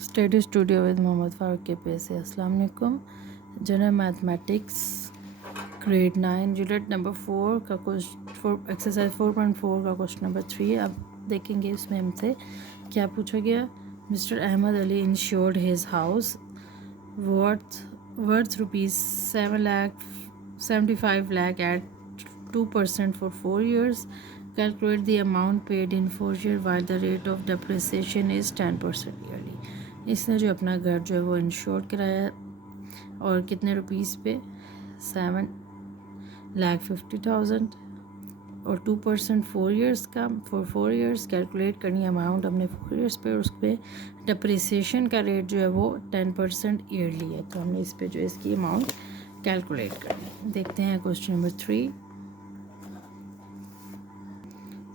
Study studio with Mohammad Farooq के पैसे। अस्सलाम वालेकुम। General mathematics grade 9 unit number 4 का एक्सरसाइज 4.4 का क्वेश्चन नंबर 3 अब देखेंगे। इसमें हमसे क्या पूछा गया। Mister Ahmad Ali insured his house worth rupees 7,75 lakh at 2% for 4 years. Calculate the amount paid in 4 years while the rate of depreciation is 10% yearly. इसने जो अपना घर जो है वो इंश्योर कराया और कितने रुपीज़ पे 7,50,000 और 2% 4 ईयर्स का फॉर 4 ईयर्स कैलकुलेट करनी अमाउंट हमने 4 ईयर्स पे। उस पर डिप्रिसिएशन का रेट जो है वो 10% ईयरली है, तो हमने इस पे जो इसकी अमाउंट कैलकुलेट करनी। देखते हैं क्वेश्चन नंबर 3।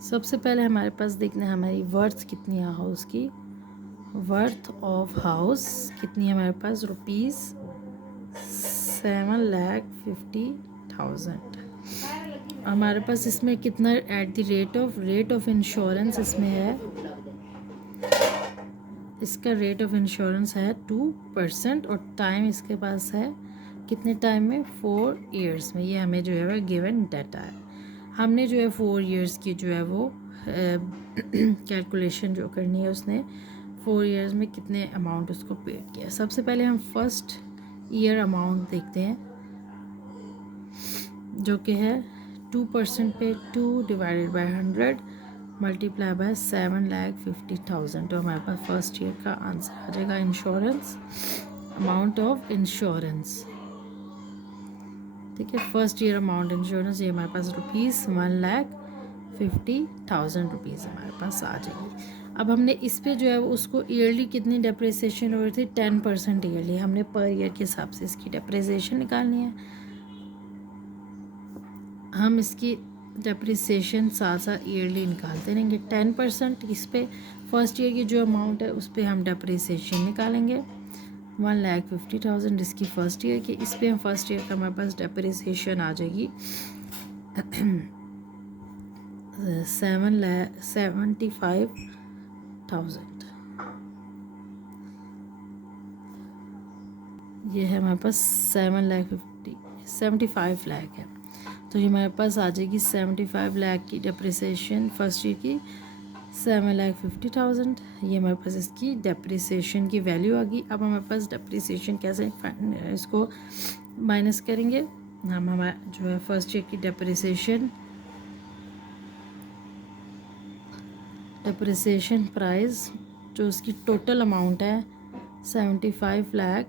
सबसे पहले हमारे पास देखना है हमारी वर्थ कितनी है हाउस की। वर्थ ऑफ हाउस कितनी है हमारे पास, रुपीज़ 7,50,000। हमारे पास इसमें कितना at the rate of insurance इसमें है, इसका रेट ऑफ इंश्योरेंस है 2% और टाइम इसके पास है कितने टाइम में, 4 ईयर्स में। ये हमें जो है वो गिवन डाटा है। हमने जो है 4 ईयर्स की जो है वो कैलकुलेशन जो करनी है, उसने 4 ईयर्स में कितने अमाउंट उसको पेड किया। सबसे पहले हम फर्स्ट ईयर अमाउंट देखते हैं जो कि है 2% पे 2 डिवाइडेड बाय 100 मल्टीप्लाई बाय 7,50,000। तो हमारे पास फर्स्ट ईयर का आंसर आ जाएगा इंश्योरेंस, अमाउंट ऑफ इंश्योरेंस। ठीक है, फर्स्ट ईयर अमाउंट इंश्योरेंस ये हमारे पास रुपीज़ 1,50,000 रुपीज़ हमारे पास आ जाएगी। अब हमने इस पे जो है उसको ईयरली कितनी डेप्रिसिएशन हो रही थी, 10% ईयरली। हमने पर ईयर के हिसाब से इसकी डेप्रिसिएशन निकालनी है। हम इसकी डेप्रिसिएशन साथ साथ ईयरली निकालते रहेंगे। 10% इस पे फर्स्ट ईयर की जो अमाउंट है उस पर हम डेप्रिसिएशन निकालेंगे 1,50,000 इसकी फ़र्स्ट ईयर की। इस पे हम फर्स्ट ईयर का हमारे पास डेप्रिसिएशन आ जाएगी 7,75,000। ये है हमारे पास 75 लाख है, तो ये हमारे पास आ जाएगी 75 लाख की डेप्रिसिएशन फर्स्ट ईयर की 7,50,000। ये हमारे पास इसकी डेप्रिसिएशन की वैल्यू आ गई। अब हमारे पास डेप्रिसिएशन कैसे इसको माइनस करेंगे। हम हमारा जो है फर्स्ट ईयर की डेप्रिसिएशन प्राइस जो उसकी टोटल अमाउंट है 75 लाख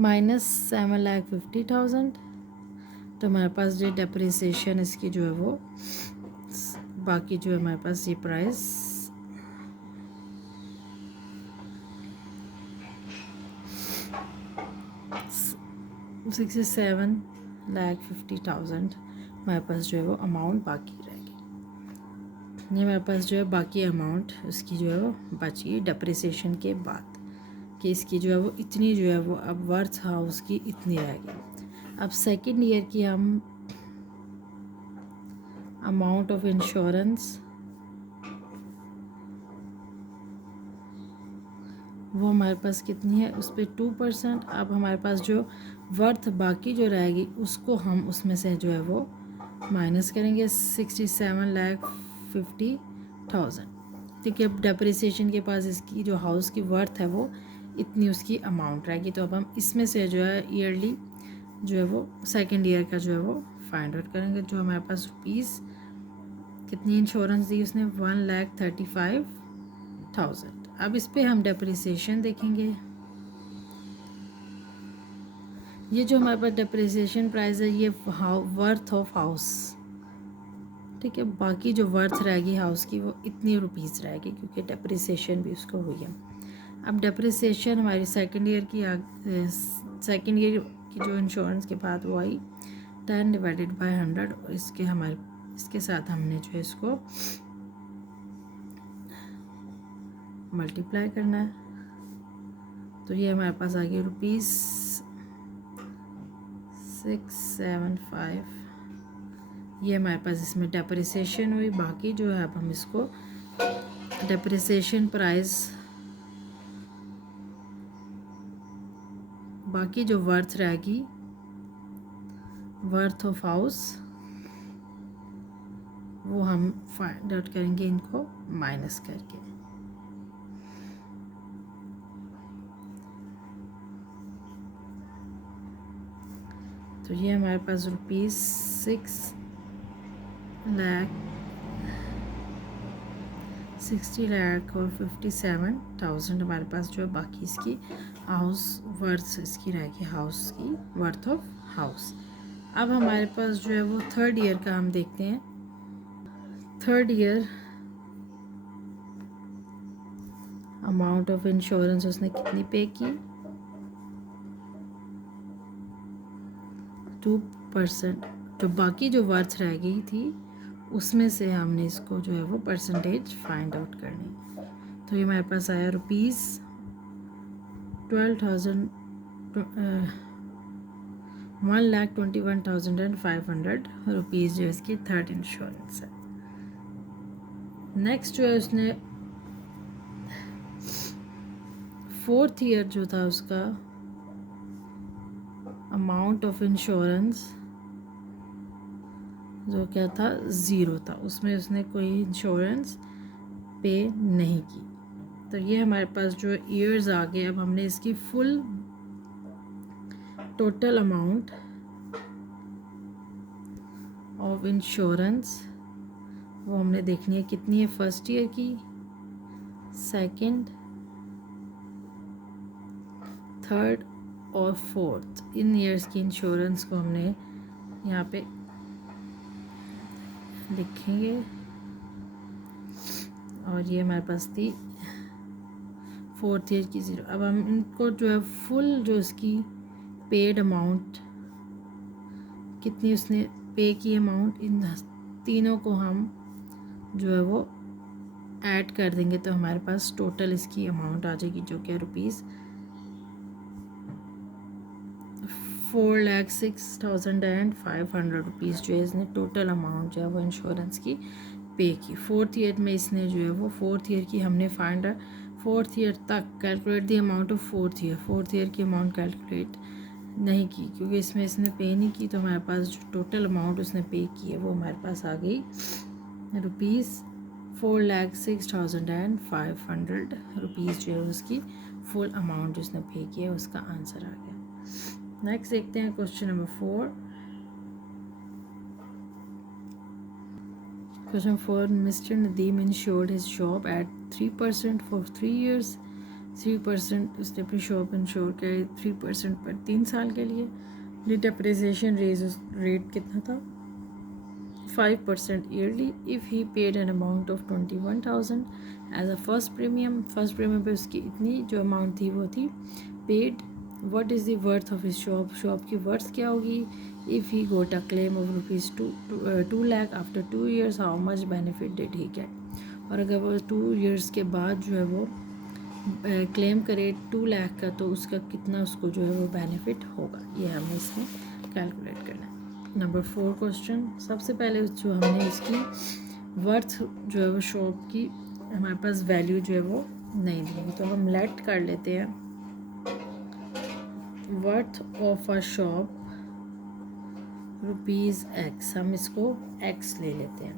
माइनस 7,50,000, तो हमारे पास जो डेप्रिसिएशन इसकी जो है वो बाकी जो है हमारे पास ये प्राइस 67,50,000 हमारे पास जो है वो अमाउंट बाकी रहेगी। ये हमारे पास जो है बाकी अमाउंट उसकी जो है वो बची डेप्रिसिएशन के बाद कि इसकी जो है वो इतनी जो है वो अब वर्थ हाउस की इतनी रहेगी। अब सेकंड ईयर की हम अमाउंट ऑफ इंश्योरेंस वो हमारे पास कितनी है, उस पर 2%। अब हमारे पास जो वर्थ बाकी जो रहेगी उसको हम उसमें से जो है वो माइनस करेंगे 67,50,000। ठीक है, डेप्रिसिएशन के पास इसकी जो हाउस की वर्थ है वो इतनी उसकी अमाउंट रहेगी। तो अब हम इसमें से जो है ईयरली जो है वो सेकेंड ईयर का जो है वो फाइंड आउट करेंगे। जो हमारे पास रुपीज़ कितनी इंश्योरेंस दी उसने, 1,35,000। अब इस पे हम डेप्रिसिएशन देखेंगे। ये जो हमारे पास डेप्रिसिएशन प्राइस है ये वर्थ ऑफ हाउस। ठीक है, बाकी जो वर्थ रहेगी हाउस की वो इतनी रुपीज़ रहेगी क्योंकि डेप्रिसिएशन भी उसको हुई है। अब डेप्रिसिएशन हमारी सेकंड ईयर की जो इंश्योरेंस के बाद वो आई 10 डिवाइडेड बाय 100 और इसके साथ हमने जो है इसको मल्टीप्लाई करना है। तो ये हमारे पास आ गई रुपीज़ 675। ये हमारे पास इसमें डेप्रिसिएशन हुई। बाकी जो है अब हम इसको डेप्रिसिएशन प्राइस बाकी जो वर्थ रहेगी, वर्थ ऑफ हाउस, वो हम फाइंड आउट करेंगे इनको माइनस करके। तो ये हमारे पास रुपीज़ 60 लाख और 57,000 हमारे पास जो है बाकी इसकी हाउस वर्थ इसकी रहेगी, हाउस की वर्थ ऑफ हाउस। अब हमारे पास जो है वो थर्ड ईयर का हम देखते हैं। Third year amount of insurance उसने कितनी पे की, 2%। जो बाकी जो वर्थ रह गई थी उसमें से हमने इसको जो है वो परसेंटेज फाइंड आउट करनी। तो ये हमारे पास आया रुपीज़ 1,21,500 रुपीज़ जो इसकी थर्ड इंश्योरेंस है। नेक्स्ट जो है उसने फोर्थ ईयर जो था उसका अमाउंट ऑफ इंश्योरेंस जो क्या था, 0 था, उसमें उसने कोई इंश्योरेंस पे नहीं की। तो ये हमारे पास जो ईयर्स आ गए। अब हमने इसकी full total amount of insurance वो हमने देखनी है कितनी है, फर्स्ट ईयर की, सेकंड, थर्ड और फोर्थ, इन ईयर्स की इंश्योरेंस को हमने यहाँ पे लिखेंगे। और ये हमारे पास थी फोर्थ ईयर की 0। अब हम इनको जो है फुल जो इसकी पेड अमाउंट कितनी उसने पे की अमाउंट, इन तीनों को हम जो है वो ऐड कर देंगे तो हमारे पास टोटल इसकी अमाउंट आ जाएगी जो कि रुपीज़ 4,06,500 रुपीज़ जो है इसने टोटल अमाउंट जो है वो इंश्योरेंस की पे की। फोर्थ ईयर में इसने जो है वो फोर्थ ईयर की हमने फाइंड फोर्थ ईयर तक calculate the amount of fourth year की अमाउंट कैलकुलेट नहीं की क्योंकि इसमें इसने पे नहीं की। तो हमारे पास जो टोटल अमाउंट उसने पे की है वो हमारे पास आ गई रुपीज़ 4,06,500 रुपीज़ जो है उसकी फुल अमाउंट जो उसने पे किया है उसका आंसर आ गया। नेक्स्ट देखते हैं question number 4। Question 4, mister Nadeem insured his shop at 3% for 3 years। 3% उसने अपनी शॉप इंश्योर करी 3% पर 3 साल के लिए। नेट अप्रिसिएशन रेट कितना था, 5% yearly. If he paid an amount of 21,000 as a first premium पे उसकी इतनी जो अमाउंट थी वो थी paid. What is the worth of his shop की वर्थ क्या होगी। If he got a claim of rupees 2 lakh after 2 years, how much benefit did he get. और अगर वो 2 years के बाद जो है वो क्लेम करे 2 लाख का तो उसका कितना उसको जो है वो बेनिफिट होगा, ये हमें इसमें कैलकुलेट करना है। नंबर 4 क्वेश्चन, सबसे पहले जो हमने इसकी वर्थ जो है वो शॉप की हमारे पास वैल्यू जो है वो नहीं दी, तो हम लेट कर लेते हैं worth of a shop rupees x, हम इसको एक्स ले लेते हैं।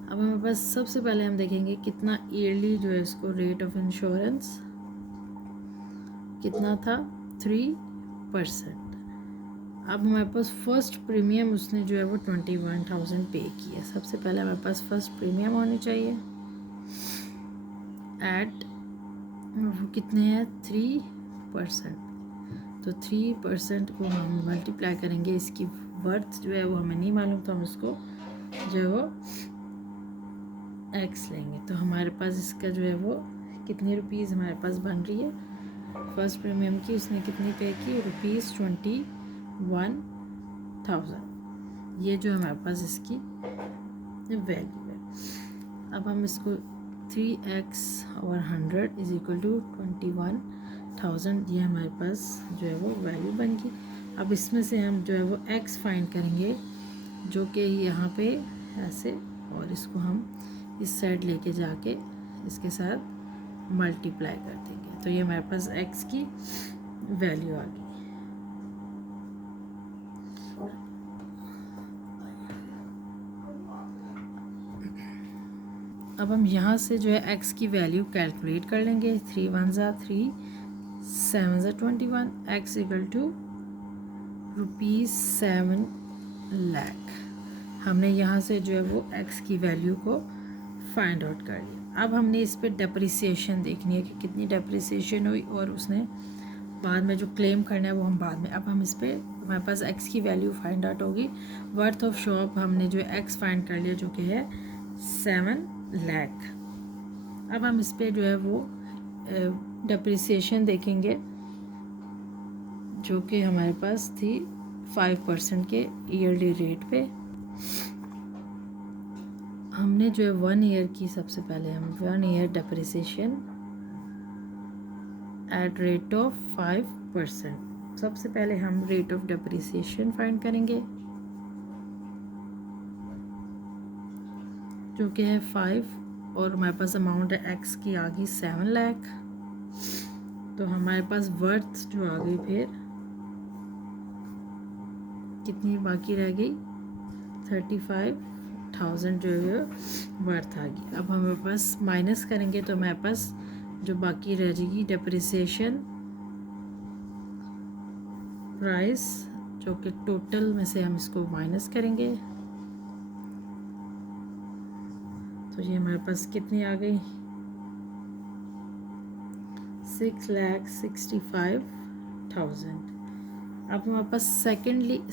अब हमारे पास सबसे पहले हम देखेंगे कितना ईयरली जो है इसको रेट ऑफ इंश्योरेंस कितना था, 3%। अब हमारे पास फर्स्ट प्रीमियम उसने जो है वो 21,000 पे किया। सबसे पहले हमारे पास फर्स्ट प्रीमियम होनी चाहिए एट वो कितने हैं 3%। तो 3% को हम मल्टीप्लाई करेंगे, इसकी वर्थ जो है वो हमें नहीं मालूम तो हम इसको जो है वो एक्स लेंगे। तो हमारे पास इसका जो है वो कितनी रुपीज़ हमारे पास बन रही है, फर्स्ट प्रीमियम की उसने कितनी पे की, रुपीज़ 21,000। ये जो हमारे पास इसकी वैल्यू है। अब हम इसको 3x और 100 इज इक्वल टू 21,000, ये हमारे पास जो है वो वैल्यू बन गई। अब इसमें से हम जो है वो x फाइंड करेंगे जो कि यहाँ पे ऐसे, और इसको हम इस साइड लेके जाके इसके साथ मल्टीप्लाई कर देंगे तो ये हमारे पास x की वैल्यू आ गई। अब हम यहाँ से जो है x की वैल्यू कैलकुलेट कर लेंगे। 3 1 ज़ा 3, 7 ज़ा 21, x इक्वल टू ₹7 लाख। हमने यहाँ से जो है वो x की वैल्यू को फाइंड आउट कर लिया। अब हमने इस पे डेप्रिसिएशन देखनी है कि कितनी डेप्रिसिएशन हुई और उसने बाद में जो क्लेम करना है वो हम बाद में। अब हम इस पे हमारे पास x की वैल्यू फाइंड आउट होगी। वर्थ ऑफ शॉप हमने जो x फाइंड कर लिया जो कि है 7 लाख। अब हम इस पे जो है वो डेप्रिसिएशन देखेंगे जो कि हमारे पास थी 5% के ईयरली रेट पे। हमने जो है 1 ईयर की, सबसे पहले हम 1 year depreciation at rate of 5%। सबसे पहले हम रेट ऑफ डेप्रिसिएशन फाइंड करेंगे जो कि है 5 और हमारे पास अमाउंट है x की आ गई 7 लाख। तो हमारे पास वर्थ जो आ गई फिर कितनी बाकी रह गई 35,000 जो है वर्थ आ गई। अब हमारे पास माइनस करेंगे तो हमारे पास जो बाकी रह जाएगी डेप्रिसिएशन प्राइस जो कि टोटल में से हम इसको माइनस करेंगे तो ये हमारे पास कितनी आ गई 6,65,000। अब हमारे पास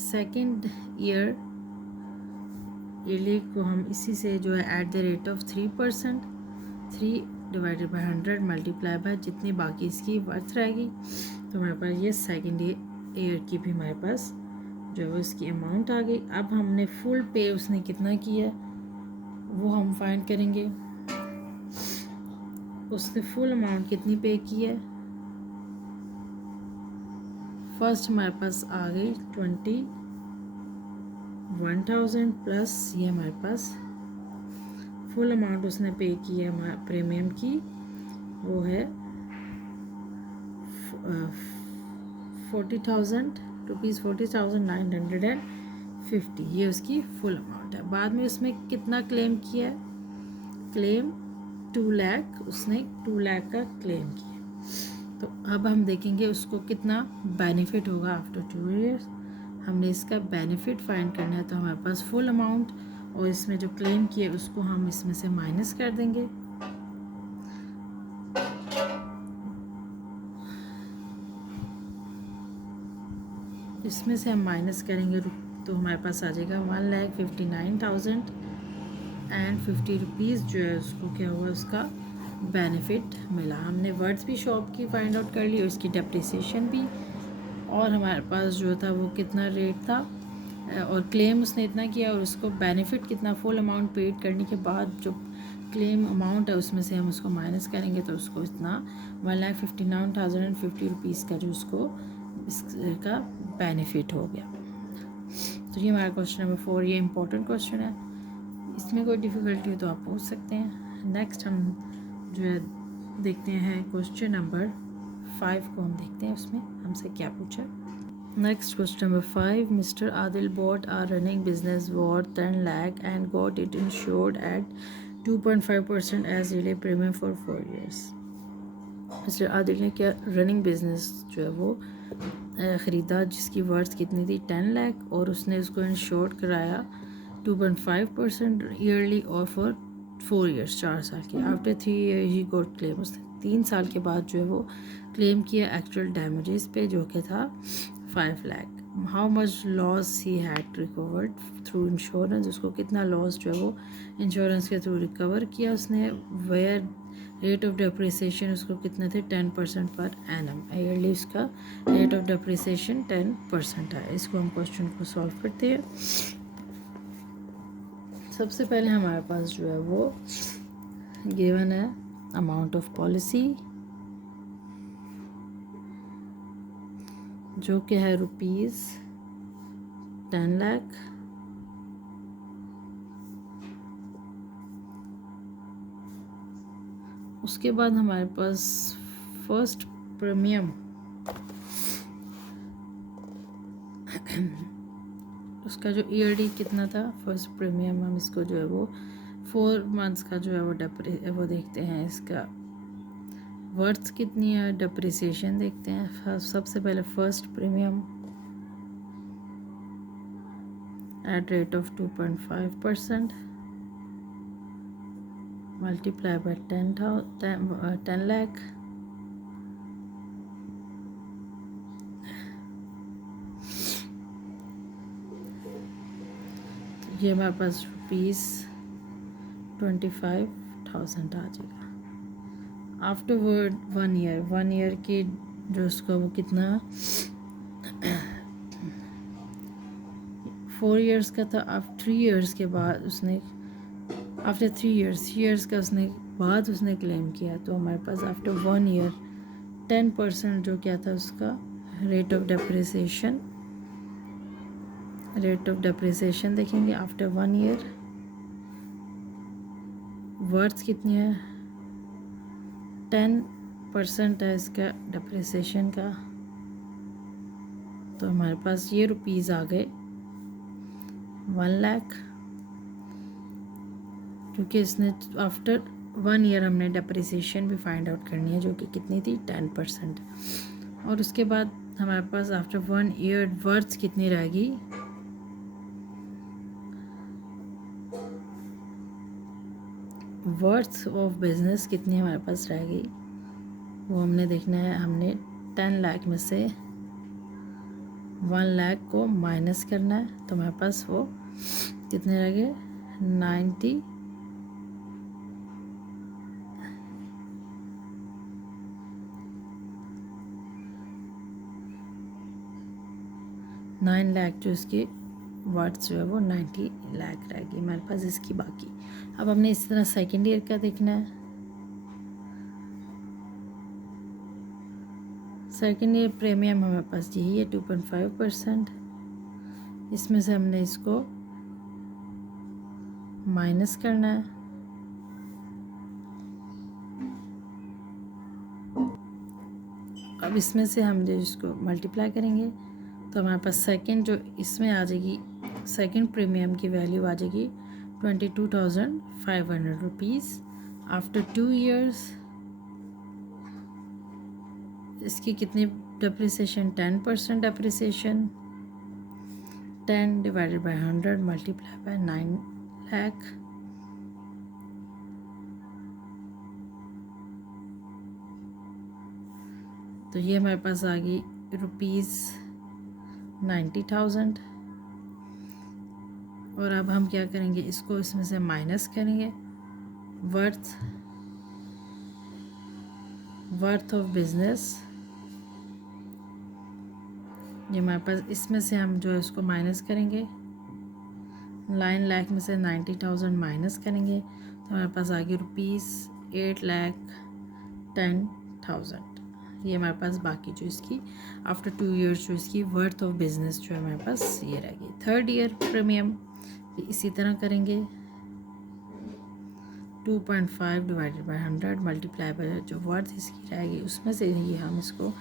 सेकेंड ईयरली को हम इसी से जो है at the rate of 3%, 3 divided by 100 multiply by जितनी बाकी इसकी वर्थ रहेगी। तो हमारे पास ये सेकेंड ईयर की भी हमारे पास जो है इसकी अमाउंट आ गई। अब हमने फुल पे उसने कितना किया वो हम फाइंड करेंगे। उसने फुल अमाउंट कितनी पे की है। फर्स्ट हमारे पास आ गई 21,000 प्लस ये हमारे पास फुल अमाउंट उसने पे की है हमारे प्रीमियम की वो है 40,950। ये उसकी फुल अमाउंट है। बाद में उसमें कितना क्लेम किया है, क्लेम 2 लाख, उसने 2 लाख का क्लेम किया। तो अब हम देखेंगे उसको कितना बेनिफिट होगा आफ्टर 2 ईयर्स। हमने इसका बेनिफिट फाइंड करना है तो हमारे पास फुल अमाउंट और इसमें जो क्लेम किया उसको हम इसमें से माइनस कर देंगे। इसमें से हम माइनस करेंगे तो हमारे पास आ जाएगा 1,59,050 रुपीज़ जो है उसको क्या हुआ उसका बेनिफिट मिला। हमने वर्ड्स भी शॉप की फाइंड आउट कर ली और इसकी डेप्रिसिएशन भी, और हमारे पास जो था वो कितना रेट था और क्लेम उसने इतना किया और उसको बेनिफिट कितना फुल अमाउंट पेड करने के बाद जो क्लेम अमाउंट है उसमें से हम उसको माइनस करेंगे तो उसको इतना 1,59,050 रुपीज़ का जो उसको इसका बेनिफिट हो गया। तो ये हमारा क्वेश्चन नंबर 4, ये इंपॉर्टेंट क्वेश्चन है, इसमें कोई डिफ़िकल्टी हो तो आप पूछ सकते हैं। नेक्स्ट हम जो है देखते हैं क्वेश्चन नंबर 5 को हम देखते हैं उसमें हमसे क्या पूछा। Next question number 5, mister Adil bought a running business worth 10 lakh and got it insured at 2.5% as relay premium for 4 years। Mister Adil ने क्या रनिंग बिजनेस जो है वो ख़रीदा जिसकी वर्थ कितनी थी 10 लाख और उसने उसको इंश्योर कराया 2.5% ईयरली और फॉर 4 ईयर्स 4 साल के। After 3 year he got claim, उसने 3 साल के बाद जो है वो क्लेम किया एक्चुअल डैमेजेस पे जो कि था 5 lakh. How much loss he had recovered through insurance, उसको कितना लॉस जो है वो इंश्योरेंस के थ्रू रिकवर किया उसने। वेयर रेट ऑफ डेप्रिसिएशन उसको कितने थे 10% पर एनम, ईयरली उसका रेट ऑफ डेप्रिसिएशन 10% है। इसको हम क्वेश्चन को सॉल्व करते हैं। सबसे पहले हमारे पास जो है वो गिवन है अमाउंट ऑफ पॉलिसी जो कि है ₹10 लाख। उसके बाद हमारे पास फर्स्ट प्रीमियम उसका जो ईयरली कितना था फर्स्ट प्रीमियम, हम इसको जो है वो 4 मंथ्स का जो है वो देखते हैं, इसका वर्थ कितनी है, डिप्रिसिएशन देखते हैं। सबसे पहले first premium at rate of 2.5% multiply by 10 lakh. ये हमारे पास ₹25,000 आ जाएगा। आफ्टरवर्ड 1 ईयर की जो उसका वो कितना 4 इयर्स का था। अब 3 इयर्स के बाद उसने आफ्टर 3 इयर्स का उसने क्लेम किया, तो हमारे पास आफ्टर 1 ईयर 10% जो क्या था उसका रेट ऑफ डेप्रिसिएशन देखेंगे। आफ्टर 1 ईयर वर्थ कितनी है, 10% है इसका डेप्रिसिएशन का। तो हमारे पास ये रुपीज़ आ गए 1 लाख, क्योंकि इसने आफ्टर 1 ईयर हमने डेप्रिसिएशन भी फाइंड आउट करनी है, जो कि कितनी थी 10%। और उसके बाद हमारे पास आफ्टर 1 ईयर वर्थ कितनी रहेगी, वर्थ ऑफ बिजनेस कितनी हमारे पास रहेगी, वो हमने देखना है। हमने 10 लाख में से 1 लाख को माइनस करना है, तो हमारे पास वो कितने रह गए 9 लाख, जो इसकी वर्थ जो है वो 90 लाख रहेगी हमारे पास इसकी बाकी। अब हमने इस तरह सेकेंड ईयर का देखना है। सेकेंड ईयर प्रीमियम हमारे पास यही है 2.5%। इसमें से हमने इसको माइनस करना है। अब इसमें से हम जो इसको मल्टीप्लाई करेंगे, तो हमारे पास सेकंड जो इसमें आ जाएगी, सेकंड प्रीमियम की वैल्यू आ जाएगी 22,500 रुपीज़। आफ्टर 2 इयर्स इसकी कितनी depreciation, 10% depreciation. 10 divided by 100 multiply by 9 lakh. तो ये हमारे पास आ गई ₹90,000। और अब हम क्या करेंगे, इसको इसमें से माइनस करेंगे। वर्थ ऑफ बिजनेस, ये हमारे पास इसमें से हम जो है उसको माइनस करेंगे। 9 लाख में से 90,000 माइनस करेंगे, तो हमारे पास आ गई ₹8,10,000। ये हमारे पास बाकी जो इसकी आफ्टर 2 इयर्स जो इसकी वर्थ ऑफ बिजनेस जो है हमारे पास ये रहेगी। थर्ड ईयर प्रीमियम इसी तरह करेंगे। 2.5 डिवाइडेड बाय 100 मल्टीप्लाई बाय जो वर्थ इसकी रहेगी उसमें से ही हम इसको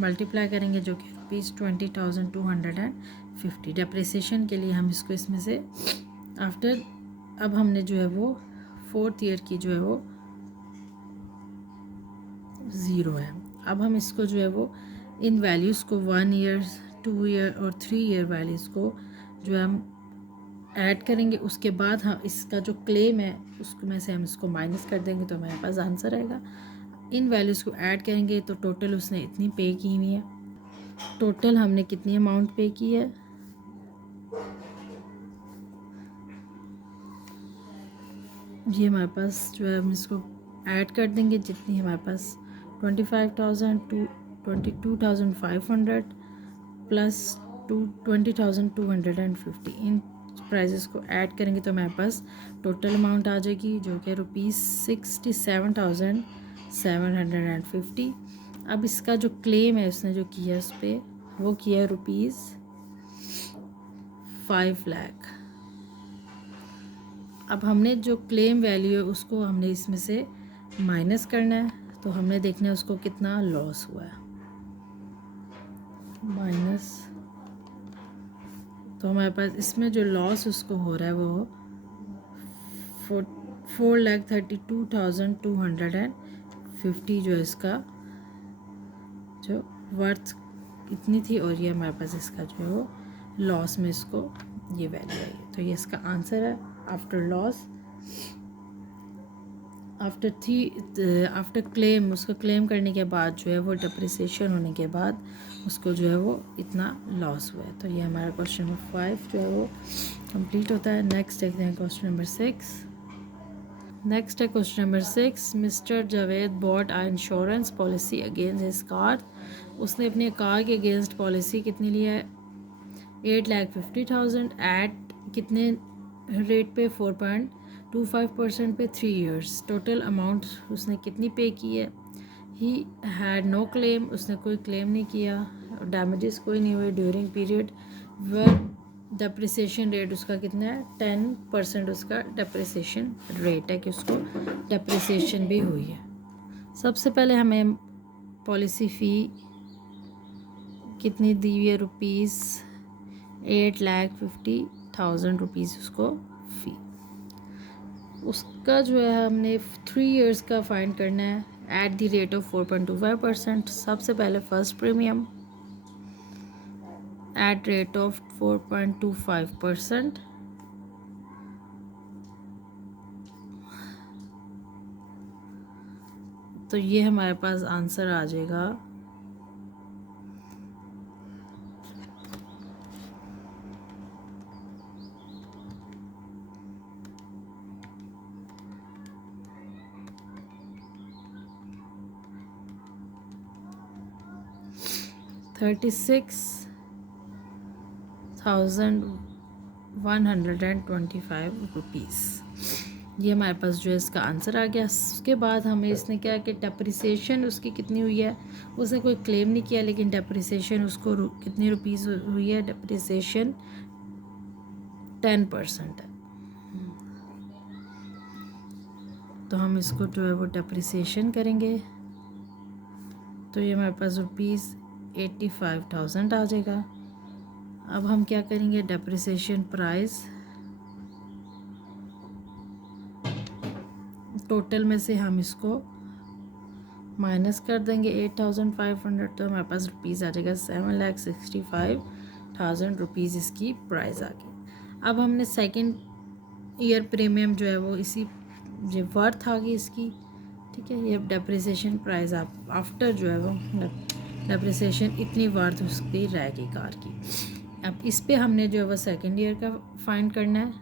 मल्टीप्लाई करेंगे, जो कि ₹20,250। डेप्रिसिएशन के लिए हम इसको इसमें से आफ्टर, अब हमने जो है वो 4th ईयर की जो है वो 0 है। अब हम इसको जो है वो इन वैल्यूज़ को 1 ईयर 2 ईयर और 3 ईयर वैल्यूज़ को जो है हम ऐड करेंगे। उसके बाद हम इसका जो क्लेम है उसको में से हम इसको माइनस कर देंगे, तो हमारे पास आंसर आएगा। इन वैल्यूज़ को ऐड करेंगे तो टोटल उसने इतनी पे की हुई है। टोटल हमने कितनी अमाउंट पे की है, ये हमारे पास जो है हम इसको ऐड कर देंगे। जितनी हमारे पास 25,000 टू 22,500 प्लस 20,250, इन प्राइजेस को ऐड करेंगे तो हमारे पास टोटल अमाउंट आ जाएगी, जो कि ₹67,750। अब इसका जो क्लेम है उसने जो किया उस पर वो किया ₹5 लाख। अब हमने जो क्लेम वैल्यू है उसको हमने इसमें से माइनस करना है, तो हमने देखना है उसको कितना लॉस हुआ है। माइनस, तो हमारे पास इसमें जो लॉस उसको हो रहा है वो 4,32,250 जो इसका जो वर्थ इतनी थी, और ये हमारे पास इसका जो है वो लॉस में इसको ये वैल्यू आई है। तो ये इसका आंसर है। आफ्टर लॉस, आफ्टर क्लेम, उसको क्लेम करने के बाद जो है वो डिप्रिसिएशन होने के बाद उसको जो है वो इतना लॉस हुआ है। तो ये हमारा क्वेश्चन नंबर 5 जो है वो कंप्लीट होता है। नेक्स्ट देखते हैं क्वेश्चन नंबर 6। नेक्स्ट है question number 6। Mister Javed bought a insurance policy against his car. उसने अपनी कार के अगेंस्ट पॉलिसी कितनी लिया है? 8,50,000 एट कितने रेट पे? 4.25% पे 3 इयर्स। टोटल अमाउंट उसने कितनी पे की है? ही हैड नो क्लेम, उसने कोई क्लेम नहीं किया, डैमेजेस कोई नहीं हुए ड्यूरिंग पीरियड। व डेप्रिसिएशन रेट उसका कितना है? 10% उसका डेप्रिसिएशन रेट है कि उसको डेप्रिसिएशन भी हुई है। सबसे पहले हमें पॉलिसी फ़ी कितनी दी हुई है? ₹8,50,000 उसको फ़ी। उसका जो है हमने 3 इयर्स का फाइंड करना है एट द रेट ऑफ 4.25%। सबसे पहले first premium at rate of 4.25%, तो ये हमारे पास आंसर आ जाएगा 36,125 ये हमारे पास जो है इसका आंसर आ गया। उसके बाद हमें इसने क्या कि डेप्रिसिएशन उसकी कितनी हुई है? उसने कोई क्लेम नहीं किया, लेकिन डेप्रिसिएशन उसको कितनी रुपीज़ हुई है? डेप्रिसिएशन 10% है। तो हम इसको जो है वो डेप्रिसिएशन करेंगे, तो ये हमारे पास ₹85,000 आ जाएगा। अब हम क्या करेंगे? डेप्रिसिएशन प्राइस टोटल में से हम इसको माइनस कर देंगे 8,500, तो हमारे पास रुपीज़ आ जाएगा 7,65,000 इसकी प्राइस आ गई। अब हमने सेकंड ईयर प्रीमियम जो है वो इसी ये वर्थ आ गई इसकी, ठीक है। ये डेप्रिसिएशन प्राइस आप आफ्टर जो है वो डेप्रिसिएशन इतनी वर्थ उसकी रहेगी कार की। अब इस पे हमने जो है वो सेकंड ईयर का फाइंड करना है।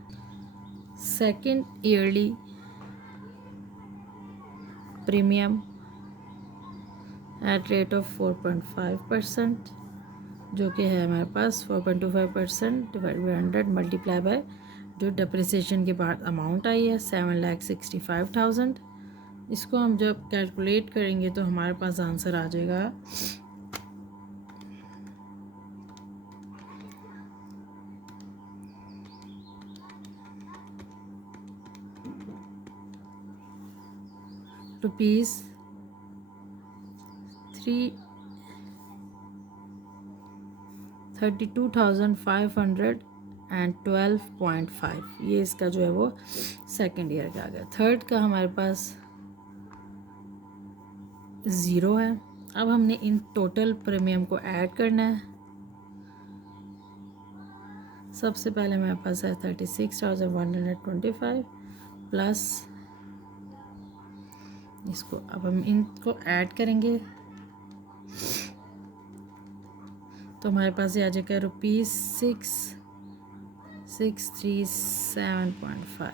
Second yearly premium at rate of 4.5%, जो कि है हमारे पास 4.25% डिवाइड बाई 100 मल्टीप्लाई बाय जो डेप्रिसिएशन के बाद अमाउंट आई है 7,65,000। इसको हम जब कैलकुलेट करेंगे तो हमारे पास आंसर आ जाएगा ₹32,512.5। ये इसका जो है वो सेकंड ईयर का आ गया। थर्ड का हमारे पास 0 है। अब हमने इन टोटल प्रीमियम को ऐड करना है। सबसे पहले हमारे पास है 36,125 प्लस इसको, अब हम इनको ऐड करेंगे तो हमारे पास ये आ जाएगा ₹6,637.5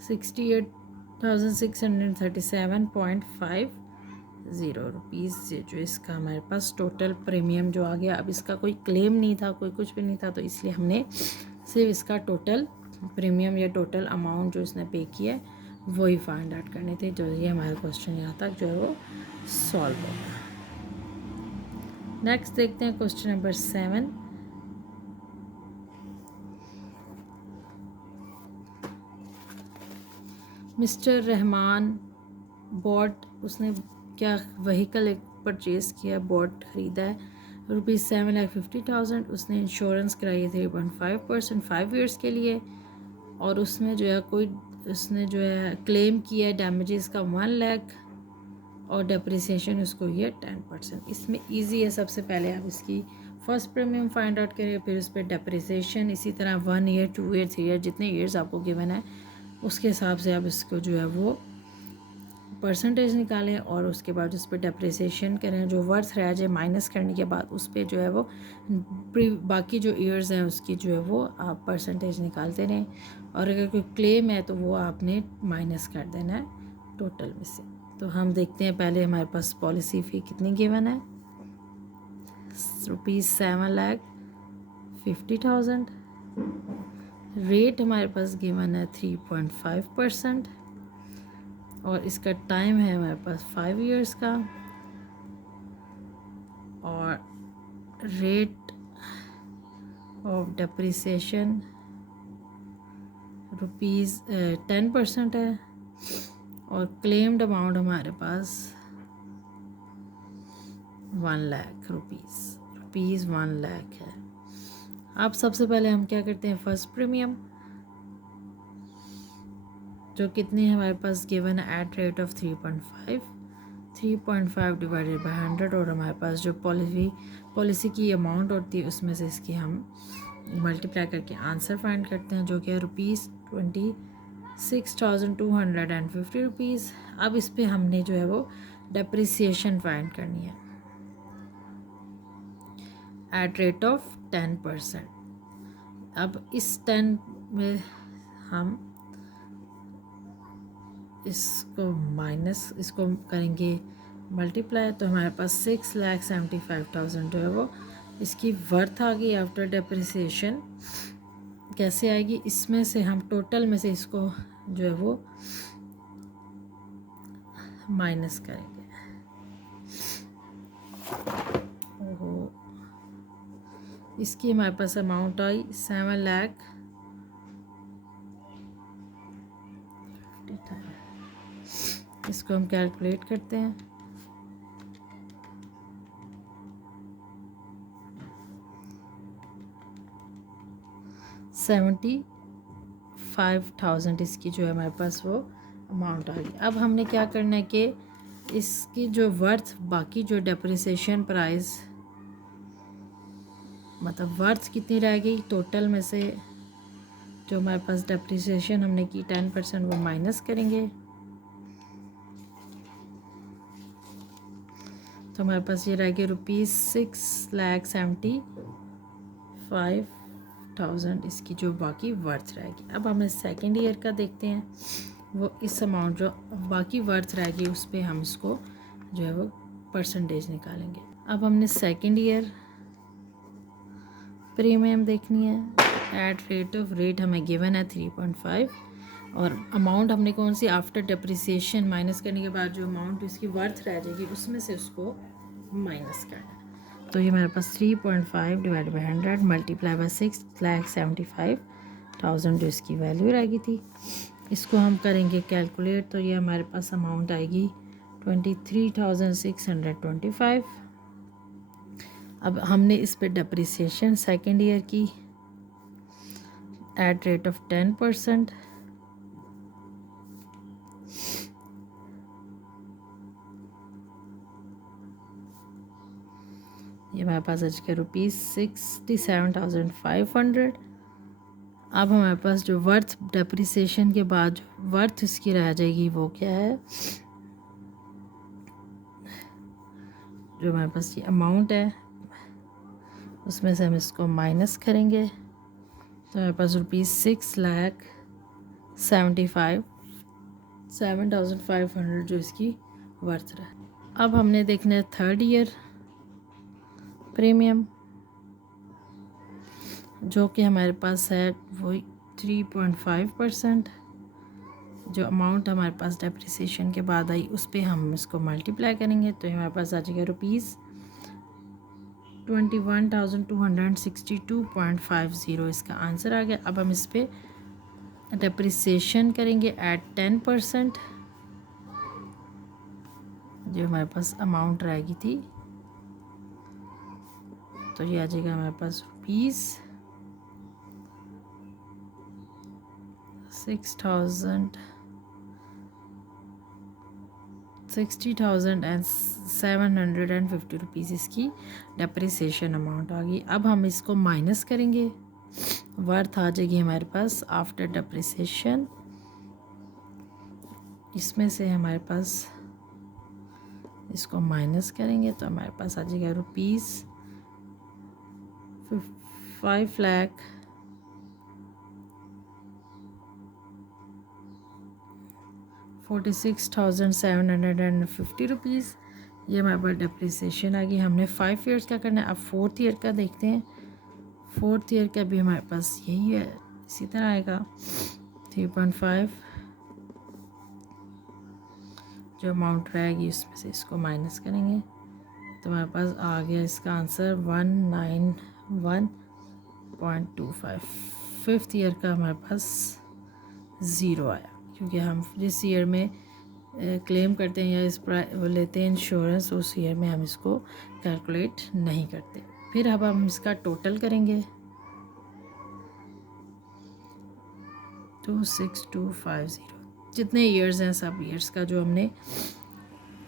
₹68,637.50 जो इसका हमारे पास टोटल प्रीमियम जो आ गया। अब इसका कोई क्लेम नहीं था, कोई कुछ भी नहीं था, तो इसलिए हमने सिर्फ इसका टोटल प्रीमियम या टोटल अमाउंट जो इसने पे किया है वही फाइंड आउट करने थे। जो ये हमारा क्वेश्चन यहाँ तक जो है वो सॉल्व होगा। नेक्स्ट देखते हैं question number 7। Mister Rahman bought, उसने क्या व्हीकल एक परचेज़ किया, बॉट ख़रीदा है ₹7,50,000। उसने इंश्योरेंस कराई है 3.5% 5 ईयर्स के लिए। और उसमें जो है कोई उसने जो है क्लेम किया है डैमेजेस का 1 लाख और डेप्रिसिएशन उसको ये 10%। इसमें इजी है, सबसे पहले आप इसकी फर्स्ट प्रीमियम फाइंड आउट करिए, फिर उस पर डेप्रिसिएशन, इसी तरह 1 ईयर 2 ईयर 3 ईयर जितने ईयर्स आपको गिवन है उसके हिसाब से आप इसको जो है वो परसेंटेज निकालें और उसके बाद उस पर डेप्रिसिएशन करें, जो वर्थ रह जाए माइनस करने के बाद उस पर जो है वो बाकी जो ईयर्स हैं उसकी जो है वो आप परसेंटेज निकालते रहें, और अगर कोई क्लेम है तो वो आपने माइनस कर देना है टोटल में से। तो हम देखते हैं पहले हमारे पास पॉलिसी फ़ी कितनी गिवन है, ₹7,50,000। रेट हमारे पास गिवन है 3.5% और इसका टाइम है हमारे पास 5 इयर्स का, और रेट ऑफ डेप्रिसिएशन ₹10% है, और क्लेम्ड अमाउंट हमारे पास 1 लाख रुपीज़ 1 लाख है। अब सबसे पहले हम क्या करते हैं, फर्स्ट प्रीमियम जो कितनी है हमारे पास गिवन है at rate of 3.5 divided by 100, और हमारे पास जो पॉलिसी की अमाउंट होती है उसमें से इसकी हम मल्टीप्लाई करके आंसर फाइंड करते हैं जो कि है ₹26,250। अब इस पे हमने जो है वो डेप्रिसिएशन फाइंड करनी है एट रेट ऑफ 10%। अब इस 10 में हम इसको करेंगे मल्टीप्लाई, तो हमारे पास 6,75,000 जो है वो इसकी वर्थ आ गई आफ्टर डेप्रिसिएशन। कैसे आएगी, इसमें से हम टोटल में से इसको जो है वो माइनस करेंगे। ओहो, इसकी हमारे पास अमाउंट आई 7 लाख। इसको हम कैलकुलेट करते हैं, $75,000 इसकी जो है हमारे पास वो अमाउंट आ गई। अब हमने क्या करना है कि इसकी जो वर्थ बाकी जो डेप्रिसिएशन प्राइस मतलब वर्थ कितनी रह गई टोटल में से जो हमारे पास डेप्रिसिएशन हमने की 10% वो माइनस करेंगे, तो हमारे पास ये रह गया ₹6,75,000 इसकी जो बाकी वर्थ रहेगी। अब हमें सेकेंड ईयर का देखते हैं, वो इस अमाउंट जो बाकी वर्थ रहेगी उस पर हम इसको जो है वो परसेंटेज निकालेंगे। अब हमने सेकेंड ईयर प्रीमियम देखनी है एट रेट हमें गिवन है 3.5, और अमाउंट हमने कौन सी आफ्टर डेप्रिसिएशन माइनस करने के बाद जो अमाउंट इसकी वर्थ रह जाएगी उसमें से उसको माइनस करना है। तो ये मेरे पास 3.5 डिवाइड बाई 100 मल्टीप्लाई बाई 6,75,000 जो इसकी वैल्यू रहेगी थी, इसको हम करेंगे कैलकुलेट, तो ये हमारे पास अमाउंट आएगी 23,625। अब हमने इस पे डेप्रिसिएशन सेकेंड ईयर की एट रेट ऑफ 10%, ये हमारे पास आज के ₹67,500। अब हमारे पास जो वर्थ डेप्रिसिएशन के बाद जो वर्थ इसकी रह जाएगी वो क्या है, जो हमारे पास ये अमाउंट है उसमें से हम इसको माइनस करेंगे, तो हमारे पास ₹7,500 जो इसकी वर्थ रहा। अब हमने देखना है थर्ड ईयर प्रीमियम जो कि हमारे पास है वो 3.5%, जो अमाउंट हमारे पास डेप्रिसिएशन के बाद आई उस पर हम इसको मल्टीप्लाई करेंगे, तो हमारे पास आ जाएगा ₹21,262.50 इसका आंसर आ गया। अब हम इस पर डेप्रिसिएशन करेंगे एट 10%, जो हमारे पास अमाउंट रहेगी थी, तो ये आ जाएगा हमारे पास 60,750 रुपीज़ इसकी डेप्रिसिएशन अमाउंट आ गई। अब हम इसको माइनस करेंगे, वर्थ आ जाएगी हमारे पास आफ्टर डेप्रिसिएशन। इसमें से हमारे पास इसको माइनस करेंगे तो हमारे पास आ जाएगा रुपीज़ 5,46,750 रुपीज़। ये हमारे पास डेप्रिसिएशन आ गई। हमने 5 ईयर्स का करना है। अब 4th ईयर का देखते हैं। 4th ईयर का भी हमारे पास यही है, इसी तरह आएगा 3.5। जो अमाउंट रहेगी उसमें से इसको माइनस करेंगे तो हमारे पास आ गया इसका आंसर 191.25। 5th ईयर का हमारे पास 0 आया, क्योंकि हम जिस ईयर में क्लेम करते हैं या इस वो लेते हैं इंश्योरेंस, उस ईयर में हम इसको कैलकुलेट नहीं करते। फिर अब हम इसका टोटल करेंगे 26250। जितने ईयर्स हैं सब ईयर्स का जो हमने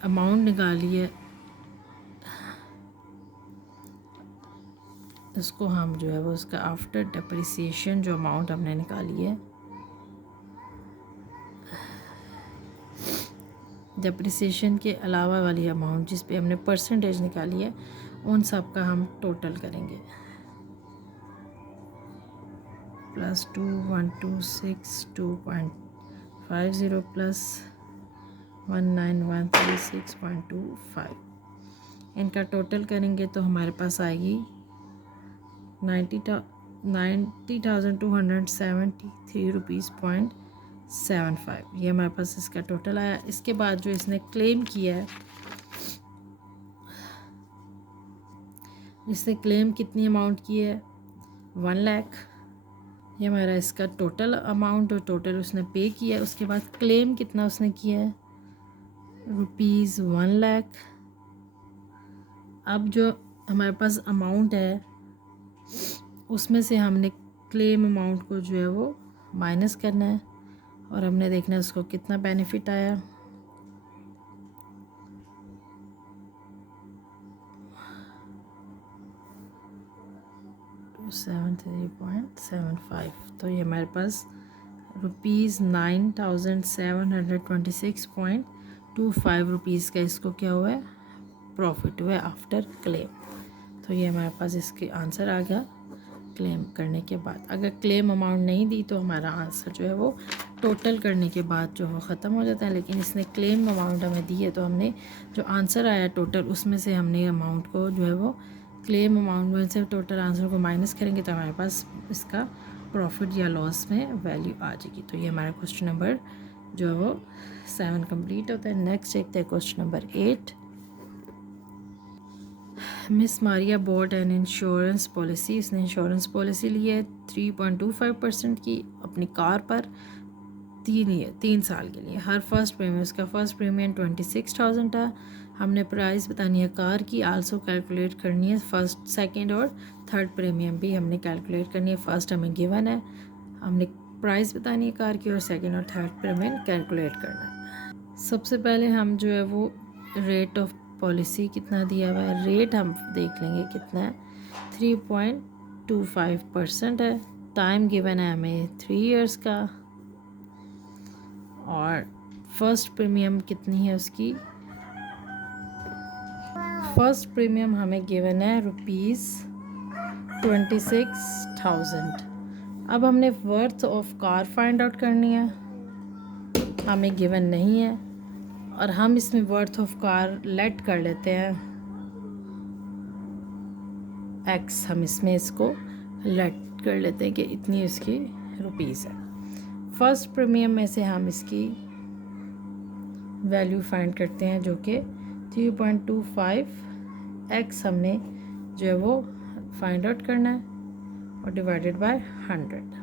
अमाउंट निकाली है इसको हम जो है वो उसका आफ्टर डेप्रिसिएशन जो अमाउंट हमने निकाली है, डेप्रिसिएशन के अलावा वाली अमाउंट जिस पे हमने परसेंटेज निकाली है, उन सब का हम टोटल करेंगे। प्लस 2126.2.50 प्लस 19136.25, इनका टोटल करेंगे तो हमारे पास आएगी 90,273 रुपीज़ .75। ये हमारे पास इसका टोटल आया। इसके बाद जो इसने क्लेम किया है, इसने क्लेम कितनी अमाउंट की है 1 लाख। ये हमारा इसका टोटल अमाउंट और टोटल उसने पे किया है। उसके बाद क्लेम कितना उसने किया है रुपीज़ 1 लाख। अब जो हमारे पास अमाउंट है उसमें से हमने क्लेम अमाउंट को जो है वो माइनस करना है और हमने देखना है उसको कितना बेनिफिट आया। $73.75। तो ये हमारे पास रुपीज़ 9,726.25 रुपीज़ का इसको क्या हुआ है प्रॉफिट हुआ है आफ्टर क्लेम। तो ये हमारे पास इसके आंसर आ गया क्लेम करने के बाद। अगर क्लेम अमाउंट नहीं दी तो हमारा आंसर जो है वो टोटल करने के बाद जो वो ख़त्म हो जाता है। लेकिन इसने क्लेम अमाउंट हमें दी है तो हमने जो आंसर आया टोटल उसमें से हमने अमाउंट को जो है वो क्लेम अमाउंट में से टोटल आंसर को माइनस करेंगे तो हमारे पास इसका प्रॉफिट या लॉस में वैल्यू आ जाएगी। तो ये हमारा क्वेश्चन नंबर जो है वो 7 कंप्लीट होता है। नेक्स्ट देखते हैं question number 8। Miss Maria bot an insurance policy. इसने इंश्योरेंस पॉलिसी ली है 3.25% की अपनी कार पर 3 साल के लिए। हर फर्स्ट प्रीमियम, उसका फर्स्ट प्रीमियम 26,000 था। हमने प्राइस बतानी है कार की, आल्सो कैलकुलेट करनी है फर्स्ट, सेकंड और थर्ड प्रीमियम भी हमने कैलकुलेट करनी है। फर्स्ट हमें गिवन है, हमने प्राइस बतानी है कार की और सेकंड और थर्ड प्रीमियम कैलकुलेट करना है। सबसे पहले हम जो है वो रेट ऑफ पॉलिसी कितना दिया हुआ है, रेट हम देख लेंगे कितना है, 3.25% है। टाइम गिवन है हमें 3 इयर्स का और फर्स्ट प्रीमियम कितनी है उसकी, फर्स्ट प्रीमियम हमें गिवन है ₹26,000। अब हमने worth of car find out करनी है, हमें गिवन नहीं है और हम इसमें वर्थ ऑफ कार लेट कर लेते हैं एक्स। हम इसमें इसको लेट कर लेते हैं कि इतनी इसकी रुपीज़ है। फर्स्ट प्रीमियम में से हम इसकी वैल्यू फाइंड करते हैं जो कि 3.25x हमने जो है वो फाइंड आउट करना है और डिवाइडेड बाय 100।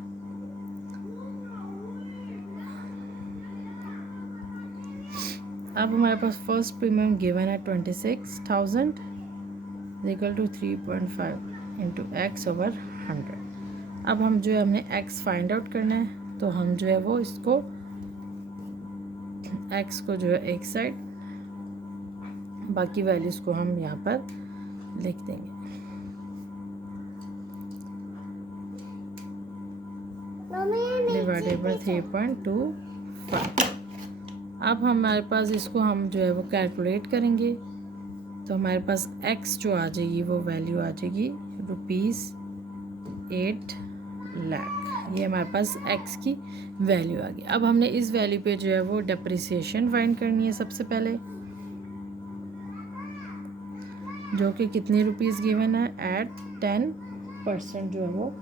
अब हमारे पास फर्स्ट प्रीमियम गिवन है 26,000 equal to 3.5 into x over 100। अब हम जो है हमने एक्स फाइंड आउट करना है तो हम जो है वो इसको x को जो है एक साइड, बाकी वैल्यूज़ को हम यहाँ पर लिख देंगे। Divided by 3.25। अब हमारे पास इसको हम जो है वो कैलकुलेट करेंगे, तो हमारे पास x जो आ जाएगी वो वैल्यू आ जाएगी ₹8 लाख। ये हमारे पास x की वैल्यू आ गई। अब हमने इस वैल्यू पे जो है वो डेप्रिसिएशन फाइंड करनी है सबसे पहले, जो कि कितनी रुपीज़ गिवन है एट 10% जो है वो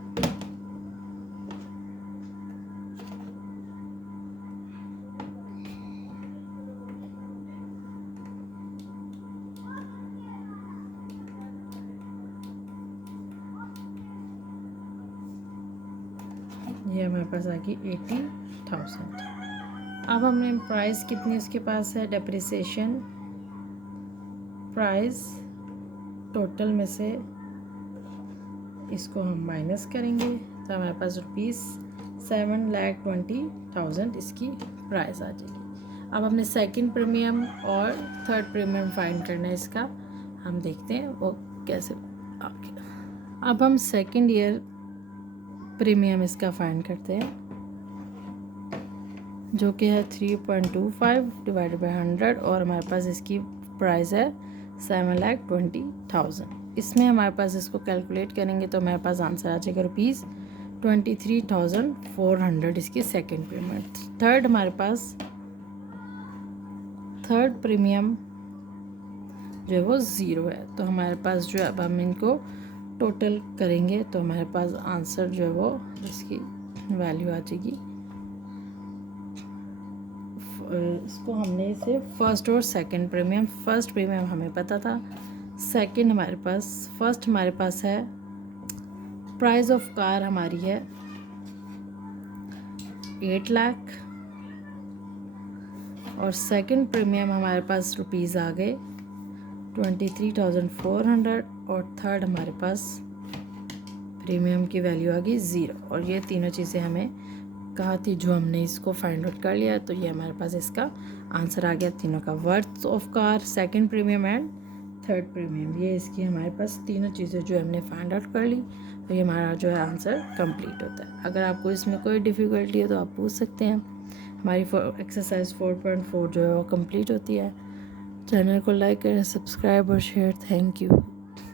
ये हमारे पास आ गई 80,000। अब हमने प्राइस कितनी उसके पास है, डेप्रिसिएशन प्राइस टोटल में से इसको हम माइनस करेंगे, तो हमारे पास ₹7,20,000 इसकी प्राइस आ जाएगी। अब हमने सेकंड प्रीमियम और थर्ड प्रीमियम फाइंड करना है इसका, हम देखते हैं वो कैसे आगे। अब हम सेकंड ईयर प्रीमियम इसका फाइंड करते हैं, जो कि है 3.25 डिवाइडेड बाय 100 और हमारे पास इसकी प्राइस है 7,20,000। इसमें हमारे पास इसको कैलकुलेट करेंगे तो हमारे पास आंसर आ जाएगा ₹23,400 इसकी सेकंड प्रीमियम। थर्ड हमारे पास थर्ड प्रीमियम जो है वो 0 है, तो हमारे पास जो है अब हम इनको टोटल करेंगे तो हमारे पास आंसर जो है वो इसकी वैल्यू आ जाएगी। इसको हमने इसे फर्स्ट और सेकंड प्रीमियम, फर्स्ट प्रीमियम हमें पता था, सेकंड हमारे पास, फर्स्ट हमारे पास है प्राइस ऑफ कार हमारी है 8 लाख और सेकंड प्रीमियम हमारे पास रुपीज़ आ गए 23,400 और थर्ड हमारे पास प्रीमियम की वैल्यू आ गई 0। और ये तीनों चीज़ें हमें कहा थी जो हमने इसको फाइंड आउट कर लिया, तो ये हमारे पास इसका आंसर आ गया तीनों का, worth of car, second premium and third premium. ये इसकी हमारे पास तीनों चीज़ें जो हमने फाइंड आउट कर ली, तो ये हमारा जो है आंसर कंप्लीट होता है। अगर आपको इसमें कोई डिफ़िकल्टी है तो आप पूछ सकते हैं। हमारी एक्सरसाइज 4.4 जो है वो कंप्लीट होती है। चैनल को लाइक करें, सब्सक्राइब और शेयर। Thank you.